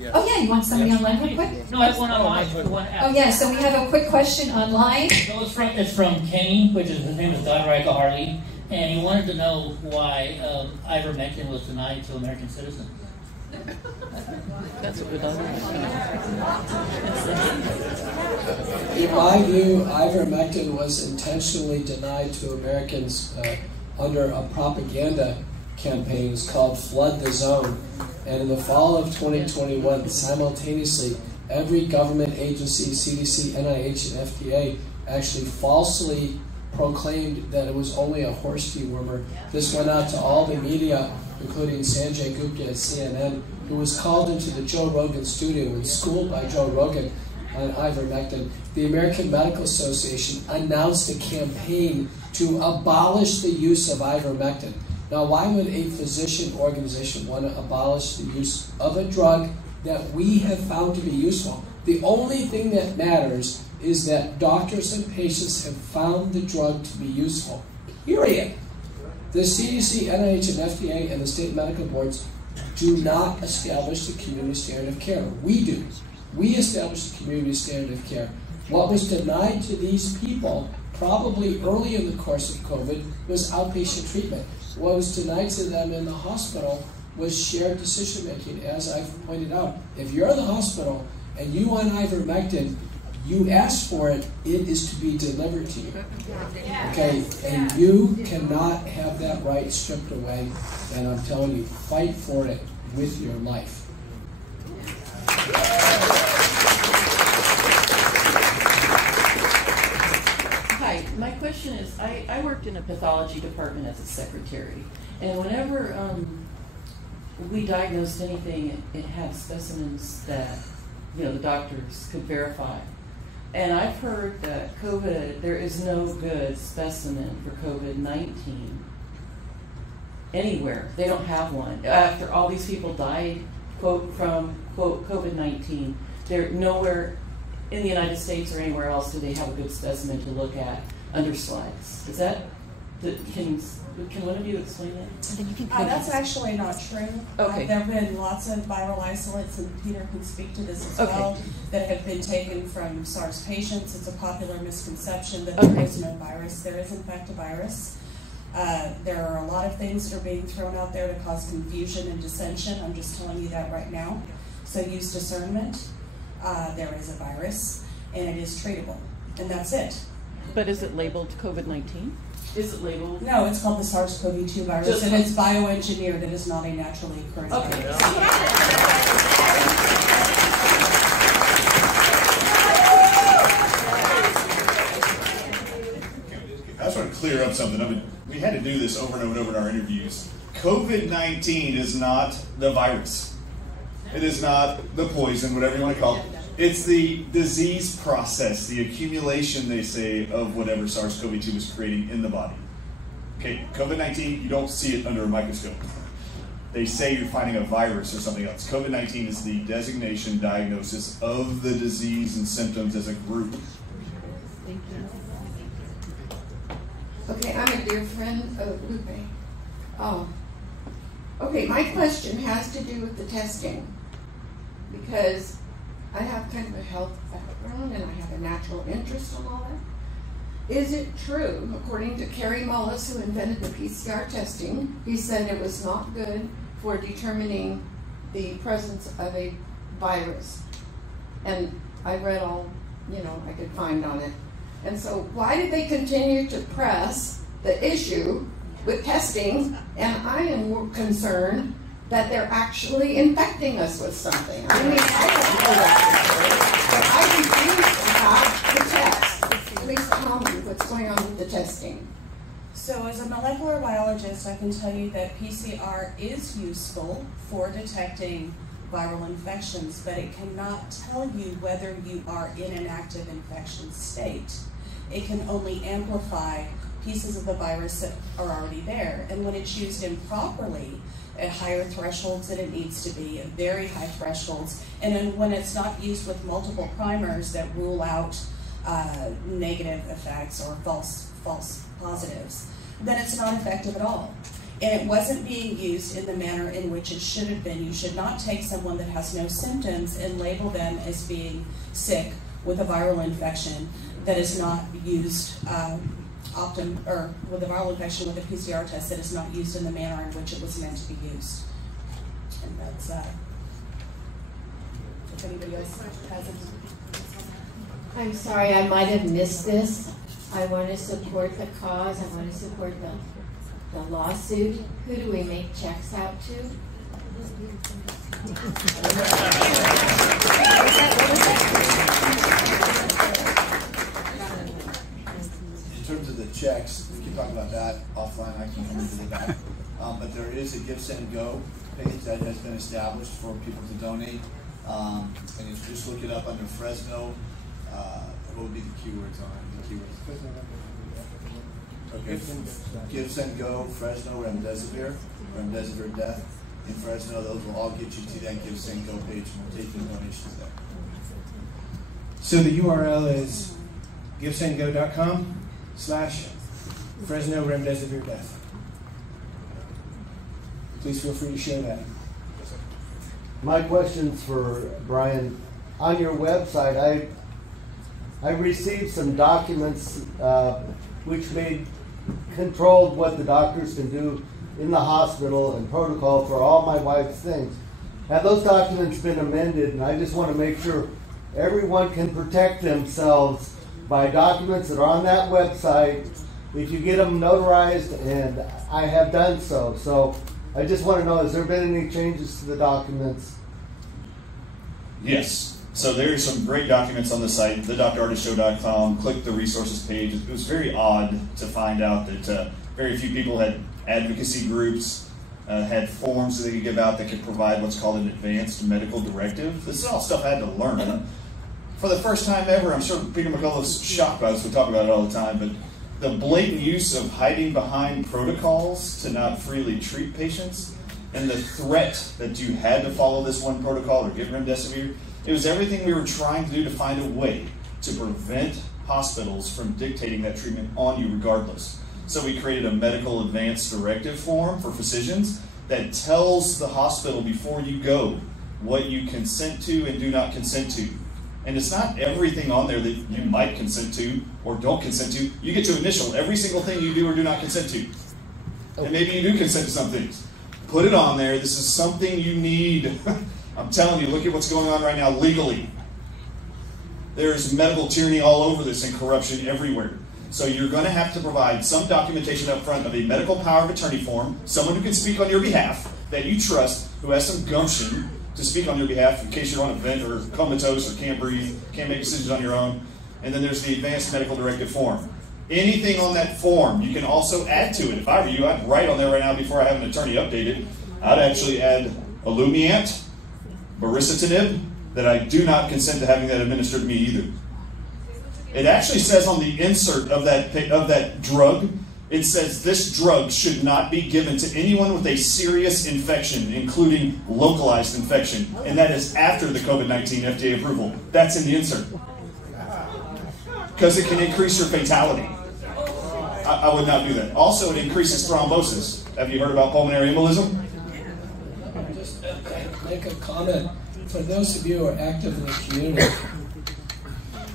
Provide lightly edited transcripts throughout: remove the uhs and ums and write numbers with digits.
Yes. Oh yeah, you want somebody online real quick? No, I have one online. Oh yeah, so we have a quick question online. So it's from Kenny, which is his name is Don Rico Harley, and he wanted to know why ivermectin was denied to American citizens. That's what we're talking about. In my view, ivermectin was intentionally denied to Americans under a propaganda campaign. It was called Flood the Zone. And in the fall of 2021, simultaneously, every government agency, CDC, NIH, and FDA, actually falsely proclaimed that it was only a horse dewormer. This went out to all the media, including Sanjay Gupta at CNN, who was called into the Joe Rogan studio and schooled by Joe Rogan on ivermectin. The American Medical Association announced a campaign to abolish the use of ivermectin. Now, why would a physician organization want to abolish the use of a drug that we have found to be useful? The only thing that matters is that doctors and patients have found the drug to be useful, period. The CDC, NIH, and FDA and the state medical boards do not establish the community standard of care. We do. We establish the community standard of care. What was denied to these people, probably early in the course of COVID, was outpatient treatment. What was denied to them in the hospital was shared decision-making, as I've pointed out. If you're in the hospital and you want ivermectin, you ask for it, it is to be delivered to you. Okay? And you cannot have that right stripped away. And I'm telling you, fight for it with your life. Hi, my question is, I worked in a pathology department as a secretary, and whenever we diagnosed anything, it had specimens that, you know, the doctors could verify. And I've heard that there is no good specimen for COVID-19 anywhere. They don't have one. After all these people died, quote, from, quote, COVID-19, they're nowhere in the United States or anywhere else do they have a good specimen to look at under slides. Is that, can one of you explain that? That's actually not true. Okay. There have been lots of viral isolates, and Peter can speak to this as well, that have been taken from SARS patients. It's a popular misconception that there is no virus. There is, in fact, a virus. There are a lot of things that are being thrown out there to cause confusion and dissension. I'm just telling you that right now. So use discernment. There is a virus, and it is treatable, and that's it. But is it labeled COVID-19? Is it labeled? No, it's called the SARS-CoV-2 virus, and it's bioengineered. It is not a naturally occurring virus. I just want to clear up something. I mean, we had to do this over and over in our interviews. COVID-19 is not the virus. It is not the poison, whatever you want to call it. It's the disease process, the accumulation, they say, of whatever SARS-CoV-2 is creating in the body. Okay, COVID-19, you don't see it under a microscope. They say you're finding a virus or something else. COVID-19 is the designation, diagnosis of the disease and symptoms as a group. Thank you. Okay, I'm a dear friend of Lupe. Okay, my question has to do with the testing, because I have kind of a health background and I have a natural interest in all that. Is it true, according to Kerry Mullis, who invented the PCR testing, he said it was not good for determining the presence of a virus. And I read all, I could find on it. And so why did they continue to press the issue with testing? And I am concerned that they're actually infecting us with something. I mean, I don't know that, but I refuse to have the test. Please tell me what's going on with the testing. So as a molecular biologist, I can tell you that PCR is useful for detecting viral infections, but it cannot tell you whether you are in an active infection state. It can only amplify pieces of the virus that are already there. And when it's used improperly, at higher thresholds than it needs to be, at very high thresholds, and then when it's not used with multiple primers that rule out negative effects or false positives, then it's not effective at all. And it wasn't being used in the manner in which it should have been. You should not take someone that has no symptoms and label them as being sick with a viral infection that is not used or with a viral infection with a PCR test that is not used in the manner in which it was meant to be used. And that's if anybody else has it. I'm sorry, I might have missed this. I want to support the cause. I want to support the lawsuit. Who do we make checks out to? In terms of the checks, we can talk about that offline. I can come into that. But there is a Give, Send, Go page that has been established for people to donate. And if you just look it up under Fresno, what would be the keywords on it? The keywords. Okay. Give, Send, Go, Fresno, Remdesivir death in Fresno. Those will all get you to that Give, Send, Go page, and we'll take your donations there. So the URL is givesendgo.com/Fresno Remdesivir death. Please feel free to share that. My question's for Brian. On your website, I received some documents which controlled what the doctors can do in the hospital and protocol for all my wife's things. Have those documents been amended? And I just want to make sure everyone can protect themselves by documents that are on that website if you get them notarized, and I have done so. So I just want to know, has there been any changes to the documents? Yes. So there's some great documents on the site, thedrartistshow.com. Click the resources page. It was very odd to find out that very few people had advocacy groups, had forms that they could give out that could provide what's called an advanced medical directive. This is all stuff I had to learn. For the first time ever, I'm sure Peter McCullough's shocked by this. We talk about it all the time, but the blatant use of hiding behind protocols to not freely treat patients, and the threat that you had to follow this one protocol or get remdesivir, it was everything we were trying to do to find a way to prevent hospitals from dictating that treatment on you regardless. So we created a medical advance directive form for physicians that tells the hospital before you go what you consent to and do not consent to. And it's not everything on there that you might consent to or don't consent to. You get to initial every single thing you do or do not consent to. And maybe you do consent to some things. Put it on there. This is something you need. I'm telling you, look at what's going on right now legally. There's medical tyranny all over this and corruption everywhere. So you're going to have to provide some documentation up front of a medical power of attorney form, someone who can speak on your behalf, that you trust, who has some gumption to speak on your behalf in case you're on a vent or comatose or can't breathe, can't make decisions on your own. And then there's the advanced medical directive form. Anything on that form, you can also add to it. If I were you, I'd write on there right now before I have an attorney update it. I'd actually add Olumiant, baricitinib, that I do not consent to having that administered to me either. It actually says on the insert of that drug, it says this drug should not be given to anyone with a serious infection, including localized infection. And that is after the COVID-19 FDA approval. That's in the insert. Because it can increase your fatality. I would not do that. Also, it increases thrombosis. Have you heard about pulmonary embolism? Just make a comment. For those of you who are active in the community,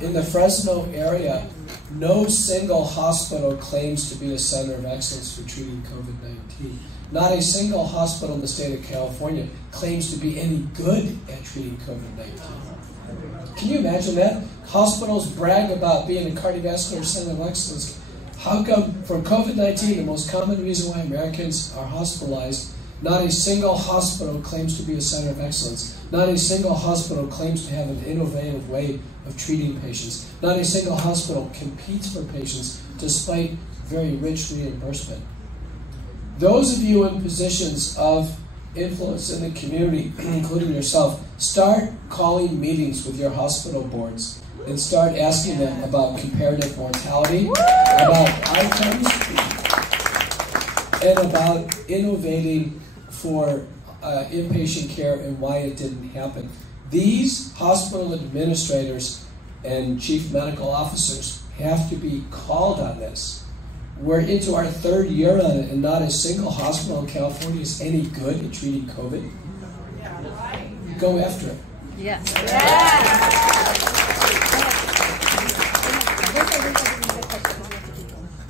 in the Fresno area, no single hospital claims to be a center of excellence for treating COVID-19. Not a single hospital in the state of California claims to be any good at treating COVID-19. Can you imagine that? Hospitals brag about being a cardiovascular center of excellence. How come for COVID-19, the most common reason why Americans are hospitalized, not a single hospital claims to be a center of excellence. Not a single hospital claims to have an innovative way of treating patients. Not a single hospital competes for patients despite very rich reimbursement. Those of you in positions of influence in the community, including yourself, start calling meetings with your hospital boards and start asking them about comparative mortality, about outcomes, and about innovating for inpatient care and why it didn't happen. These hospital administrators and chief medical officers have to be called on this. We're into our 3rd year on it, and not a single hospital in California is any good at treating COVID. Go after it. Yes.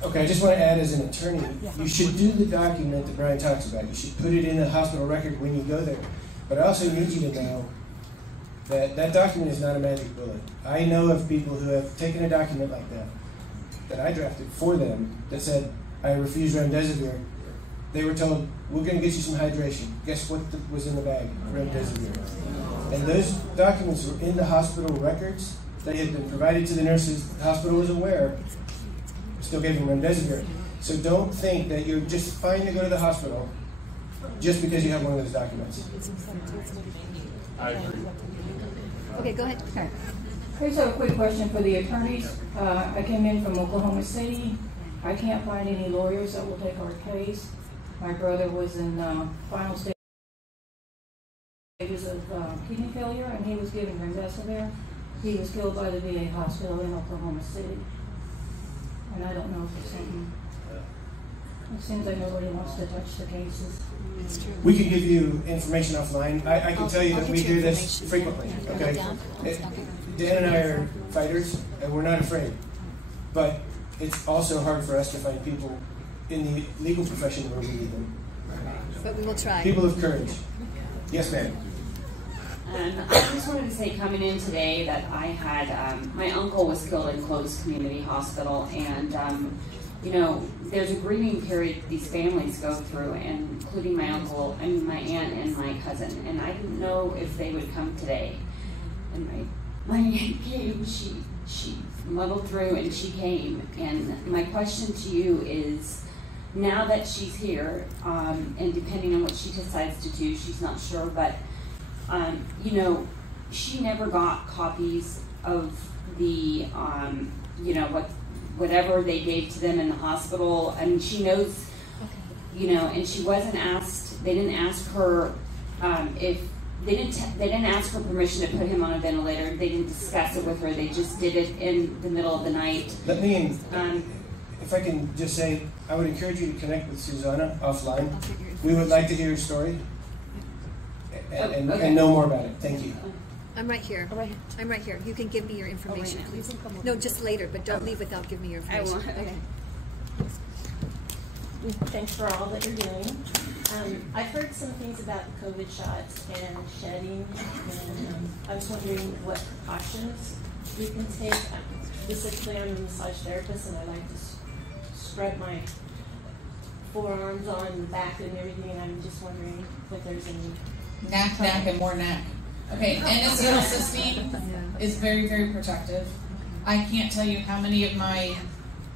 Okay, I just want to add as an attorney, you should do the document that Brian talks about. You should put it in the hospital record when you go there. But I also need you to know that that document is not a magic bullet. I know of people who have taken a document like that I drafted for them, that said, I refuse remdesivir. They were told, we're going to get you some hydration. Guess what was in the bag? Remdesivir. And those documents were in the hospital records. They had been provided to the nurses. The hospital was aware. Still gave them remdesivir. So don't think that you're just fine to go to the hospital just because you have one of those documents. I agree. Okay, go ahead. Karen. I just have a quick question for the attorneys. I came in from Oklahoma City. I can't find any lawyers that will take our case. My brother was in final stages of kidney failure, and he was given remdesivir. He was killed by the VA hospital in Oklahoma City. And I don't know if it's something. It seems like nobody wants to touch the cases. That's true. We can give you information offline. I can tell you that we do this frequently. Okay, Dan and I are fighters, and we're not afraid. But it's also hard for us to find people in the legal profession where we need them. But we will try. People of courage. Yes, ma'am. I just wanted to say, coming in today, that I had my uncle was killed in Clovis Community Hospital, and you know, there's a grieving period these families go through, and including my uncle, I mean my aunt and my cousin, and I didn't know if they would come today. And my aunt came, she muddled through, and she came. And my question to you is, now that she's here, and depending on what she decides to do, she's not sure, but you know, she never got copies of the, you know, whatever they gave to them in the hospital. I mean, she knows, you know, and she wasn't asked. They didn't ask her if they didn't ask her permission to put him on a ventilator. They didn't discuss it with her. They just did it in the middle of the night. Let me, if I can just say, I would encourage you to connect with Susanna offline. We would like to hear your story and know more about it. Thank you. I'm right here. I'm right here. You can give me your information, please. No, just later, but don't leave without giving me your information. I will. Okay. Thanks for all that you're doing. I've heard some things about the COVID shots and shedding, and I was wondering what precautions you can take. Specifically, I'm a massage therapist, and I like to spread my forearms on the back and everything, and I'm just wondering if there's any... Knack, and more knack. Okay, N-acetylcysteine is very, very protective. I can't tell you how many of my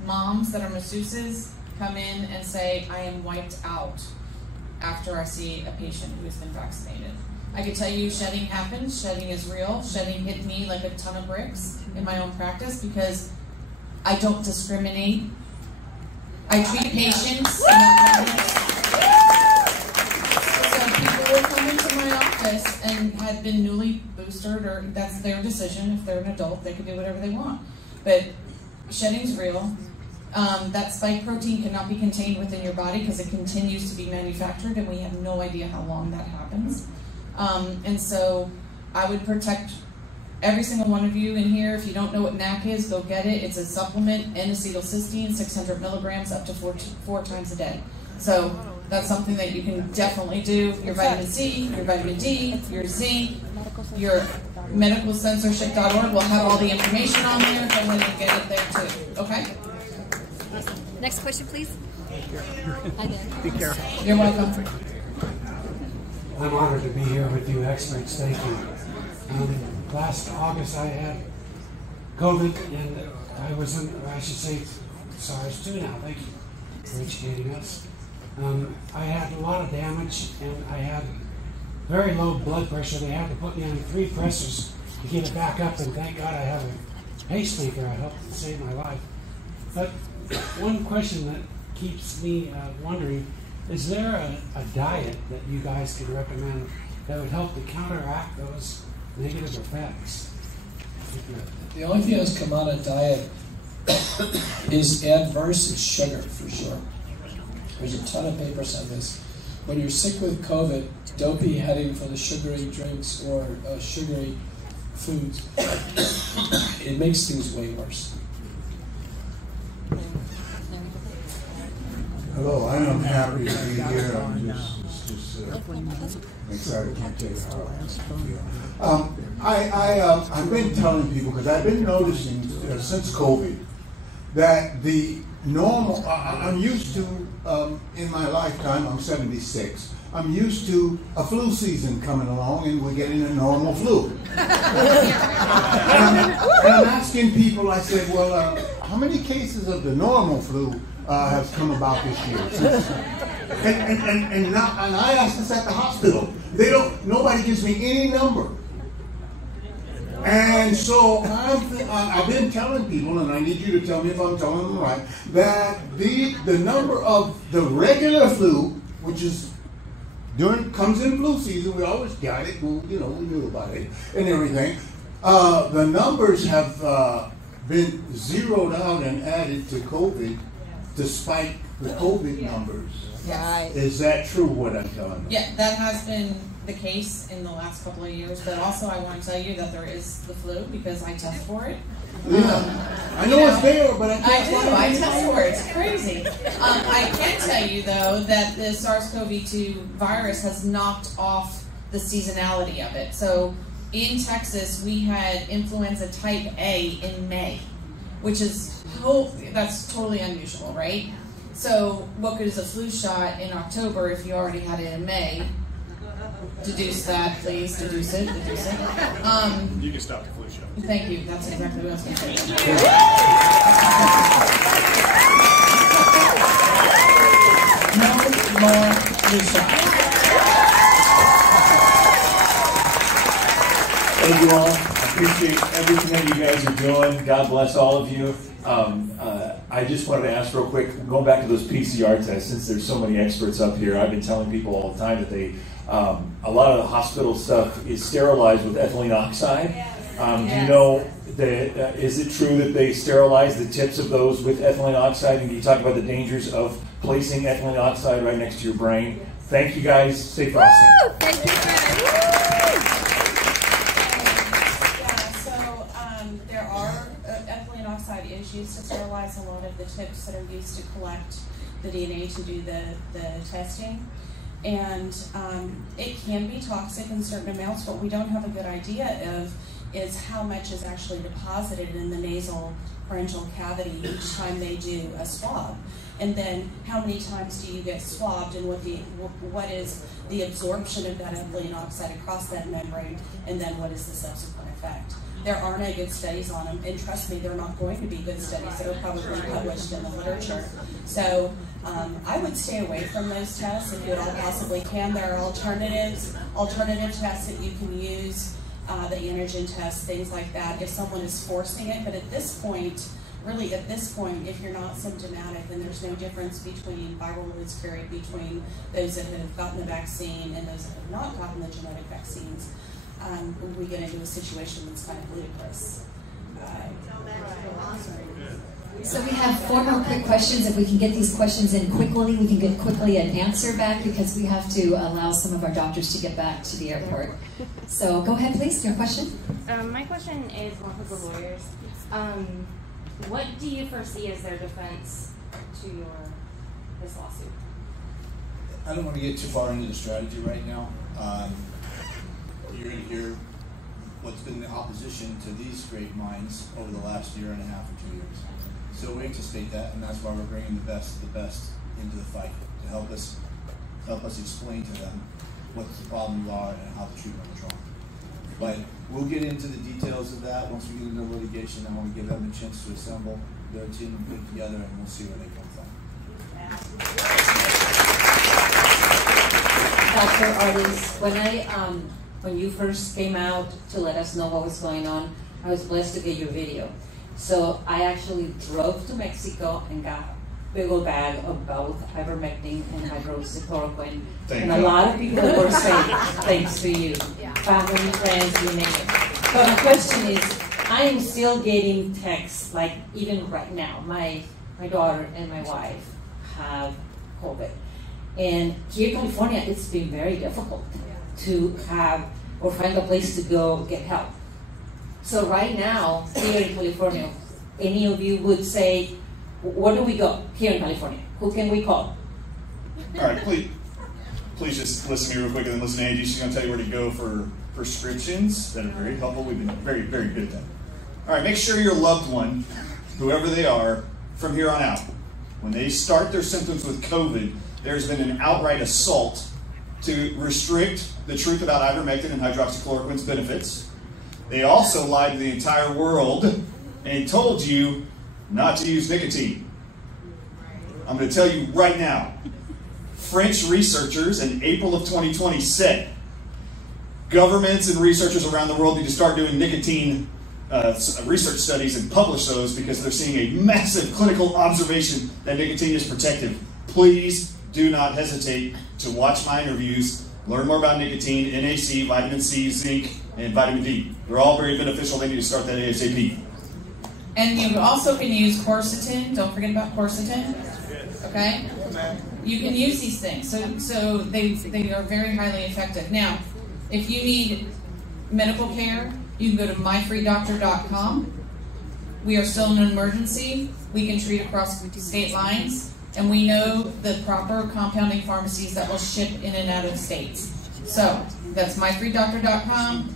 moms that are masseuses come in and say, I am wiped out after I see a patient who has been vaccinated. I can tell you shedding happens, shedding is real, shedding hit me like a ton of bricks in my own practice because I don't discriminate. I treat patients So people will come into my office and had been newly boosted, or that's their decision. If they're an adult, they can do whatever they want. But shedding's real. That spike protein cannot be contained within your body because it continues to be manufactured, and we have no idea how long that happens. And so I would protect every single one of you in here. If you don't know what NAC is, go get it. It's a supplement, N-acetylcysteine, 600 milligrams up to four times a day. So that's something that you can definitely do. Your vitamin C, your vitamin D, your zinc, your medicalcensorship.org will have all the information on there. Go ahead and get it there too. Okay? Next question, please. Be careful. You're welcome. I'm honored to be here with you experts. Thank you. Last August I had COVID, and I was in, I should say SARS-2 now. Thank you for educating us. I had a lot of damage, and I had very low blood pressure. They had to put me on 3 pressors to get it back up, and thank God I have a pacemaker. I helped save my life. But one question that keeps me wondering, is there a diet that you guys could recommend that would help to counteract those negative effects? The only thing that's come out of diet is adverse as sugar, for sure. There's a ton of papers on this. When you're sick with COVID, don't be heading for the sugary drinks or sugary foods. It makes things way worse. Hello, I am happy to be here. I'm just excited. Can't tell you how I've been telling people, because I've been noticing since COVID that the normal, I'm used to, in my lifetime, I'm 76, I'm used to a flu season coming along and we're getting a normal flu. and I'm asking people, I said, well, how many cases of the normal flu have come about this year? And I asked this at the hospital. Nobody gives me any number. And so I've been telling people, and I need you to tell me if I'm telling them right, that the number of the regular flu, which is comes in flu season, we always got it, we knew about it and everything. The numbers have been zeroed out and added to COVID despite the COVID numbers. Yes. Is that true, what I'm telling you? Yeah, that has been the case in the last couple of years, but also I want to tell you that there is the flu because I test for it. I know it's there, but I test for it. It's crazy. I can tell you, though, that the SARS-CoV-2 virus has knocked off the seasonality of it. So in Texas, we had influenza type A in May, which is, that's totally unusual, right? So what good is a flu shot in October if you already had it in May? Deduce that, please. Deduce it. You can stop the flu shot. Thank you. That's exactly what I was going to say. No more flu shots. Thank you all. I appreciate everything that you guys are doing. God bless all of you. I just wanted to ask real quick, going back to those PCR tests, since there's so many experts up here, I've been telling people all the time that a lot of the hospital stuff is sterilized with ethylene oxide. Do you know that, is it true that they sterilize the tips of those with ethylene oxide? And you talk about the dangers of placing ethylene oxide right next to your brain. Thank you guys. Stay frosty. Thank you, There are ethylene oxide is used to sterilize a lot of the tips that are used to collect the DNA to do the testing. And it can be toxic in certain amounts. What we don't have a good idea of is how much is actually deposited in the nasal pharyngeal cavity each time they do a swab. And then how many times do you get swabbed, and what is the absorption of that ethylene oxide across that membrane, and then what is the subsequent effect? There are no good studies on them, and trust me, there are not going to be good studies that are probably published in the literature. So I would stay away from those tests if you at all possibly can. There are alternative tests that you can use, the antigen tests, things like that, if someone is forcing it. But at this point, if you're not symptomatic, then there's no difference between viral loads carried between those that have gotten the vaccine and those that have not gotten the genetic vaccines. We get into a situation that's kind of ludicrous. So we have 4 more quick questions. If we can get these questions in quickly, we can get quickly an answer back because we have to allow some of our doctors to get back to the airport. So go ahead, please, your question. My question is one for the lawyers. What do you foresee as their defense to this lawsuit? I don't want to get too far into the strategy right now. You're going to hear what's been the opposition to these great minds over the last year and a half or 2 years. So we anticipate that, and that's why we're bringing the best into the fight to help us explain to them what the problems are and how the treatment is wrong. But we'll get into the details of that once we get into litigation. I want to give them a chance to assemble their team and put it together, and we'll see where they come from. Dr. Arlis, when you first came out to let us know what was going on, I was blessed to get your video. So I actually drove to Mexico and got a big old bag of both ivermectin and hydroxychloroquine. And a lot of people were safe thanks to you. Family, friends, you name it. But my question is, I am still getting texts, like even right now, my daughter and my wife have COVID. And here in California, it's been very difficult to have or find a place to go get help. So right now, here in California, any of you would say, where do we go here in California? Who can we call? All right, please just listen to me real quick and then listen to Angie. She's going to tell you where to go for prescriptions that are very helpful. We've been very, very good at that. All right, make sure your loved one, whoever they are, from here on out, when they start their symptoms with COVID, there's been an outright assault to restrict the truth about ivermectin and hydroxychloroquine's benefits. They also lied to the entire world and told you not to use nicotine. I'm going to tell you right now, French researchers in April of 2020 said governments and researchers around the world need to start doing nicotine research studies and publish those because they're seeing a massive clinical observation that nicotine is protective. Please do not hesitate to watch my interviews, learn more about nicotine, NAC, vitamin C, zinc, and vitamin D. They're all very beneficial. They need to start that ASAP. And you also can use quercetin. Don't forget about quercetin. Okay? You can use these things. So they are very highly effective. Now, if you need medical care, you can go to myfreedoctor.com. We are still in an emergency. We can treat across state lines. And we know the proper compounding pharmacies that will ship in and out of states. So that's myfreedoctor.com.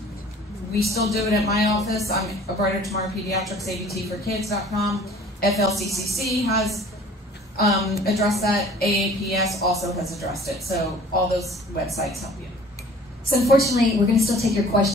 We still do it at my office. I'm a Brighter Tomorrow Pediatrics, abtforkids.com. FLCCC has addressed that. AAPS also has addressed it. So all those websites help you. So unfortunately, we're going to still take your questions.